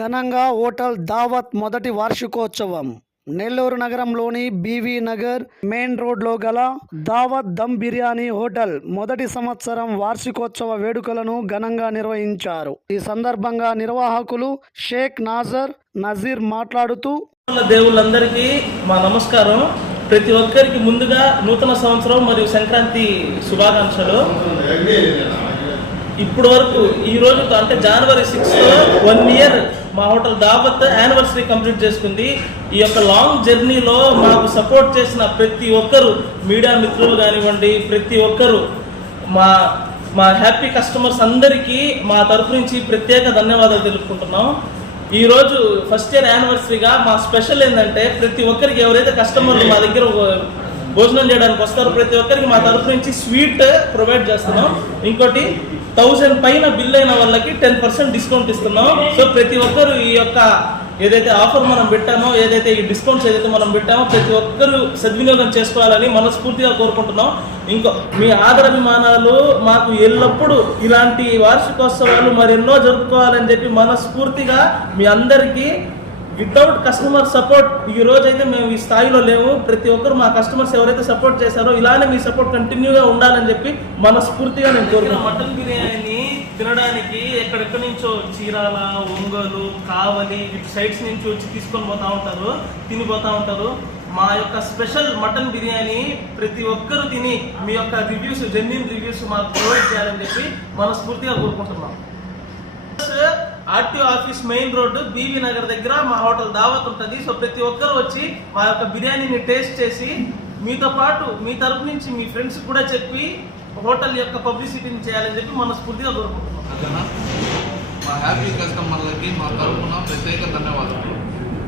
ఘనంగా హోటల్ దావత్ మొదటి వార్షికోత్సవం. నెల్లూరు నగరంలోని బీవీ నగర్ మెయిన్ రోడ్లో గల దావత్ దమ్ బిర్యానీ హోటల్ మొదటి సంవత్సరం వార్షికోత్సవ వేడుకలను ఘనంగా నిర్వహించారు. ఈ సందర్భంగా నిర్వాహకులు షేక్ నాజర్ నజీర్ మాట్లాడుతూ దేవుళ్ళందరికీ మా నమస్కారం. ప్రతి ఒక్కరికి ముందుగా నూతన సంవత్సరం మరియు సంక్రాంతి శుభాకాంక్షలు. ఇప్పుడు వరకు ఈ రోజు అంటే జనవరి సిక్స్త్ వన్ ఇయర్ మా హోటల్ దావత్ యానివర్సరీ కంప్లీట్ చేసుకుంది. ఈ యొక్క లాంగ్ జర్నీలో మాకు సపోర్ట్ చేసిన ప్రతి ఒక్కరు మీడియా మిత్రులు కానివ్వండి ప్రతి ఒక్కరు మా మా హ్యాపీ కస్టమర్స్ అందరికీ మా తరఫు నుంచి ప్రత్యేక ధన్యవాదాలు తెలుపుకుంటున్నాం. ఈరోజు ఫస్ట్ ఇయర్ యానివర్సరీగా మా స్పెషల్ ఏంటంటే ప్రతి ఒక్కరికి ఎవరైతే కస్టమర్లు మా దగ్గర భోజనం చేయడానికి వస్తారో ప్రతి ఒక్కరికి మా తరఫు నుంచి స్వీట్ ప్రొవైడ్ చేస్తున్నాం. ఇంకోటి థౌసండ్ పైన బిల్ అయిన వాళ్ళకి టెన్ పర్సెంట్ డిస్కౌంట్ ఇస్తున్నాం. సో ప్రతి ఒక్కరు ఈ యొక్క ఏదైతే ఆఫర్ మనం పెట్టామో ఏదైతే ఈ డిస్కౌంట్స్ ఏదైతే మనం పెట్టామో ప్రతి ఒక్కరు సద్వినియోగం చేసుకోవాలని మనస్ఫూర్తిగా కోరుకుంటున్నాం. ఇంకో మీ ఆదరాభిమానాలు మాకు ఎల్లప్పుడూ ఇలాంటి వార్షికోత్సవాలు మరెన్నో జరుపుకోవాలని చెప్పి మనస్ఫూర్తిగా మీ అందరికీ వితౌట్ కస్టమర్ సపోర్ట్ ఈ రోజు అయితే మేము ఈ స్థాయిలో లేము ప్రతి ఒక్కరు మా కస్టమర్స్ ఎవరైతే సపోర్ట్ చేశారో ఇలానే మీ సపోర్ట్ కంటిన్యూగా ఉండాలని చెప్పి మనస్ఫూర్తిగా నేను కోరుకున్నాను మటన్ బిర్యానీ తినడానికి ఎక్కడెక్కడి నుంచో చీరాల ఒంగోలు కావలి ఇటు సైడ్స్ నుంచి వచ్చి తీసుకొని పోతా ఉంటారు తినిపోతా ఉంటారు. మా యొక్క స్పెషల్ మటన్ బిర్యానీ ప్రతి ఒక్కరు తిని మీ యొక్క రివ్యూస్ జెన్యున్ రివ్యూస్ మాకు ప్రొవైడ్ చేయాలని చెప్పి మనస్ఫూర్తిగా కోరుకుంటున్నాం. RTO office main road BV Nagar దగ్గర మా హోటల్ దావత్ ఉంటుంది. సో ప్రతి ఒక్కరు వచ్చి మా యొక్క బిర్యానీని టేస్ట్ చేసి మీతో పాటు మీ తరపు నుంచి మీ ఫ్రెండ్స్ కూడా చెప్పి హోటల్ యొక్క పబ్లిసిటీని చేయాలని చెప్పి మనస్ఫూర్తిగా కోరుకుంటున్నాం. మా హ్యాపీ కస్టమర్లకి మా తరఫున ప్రత్యేక ధన్యవాదాలు.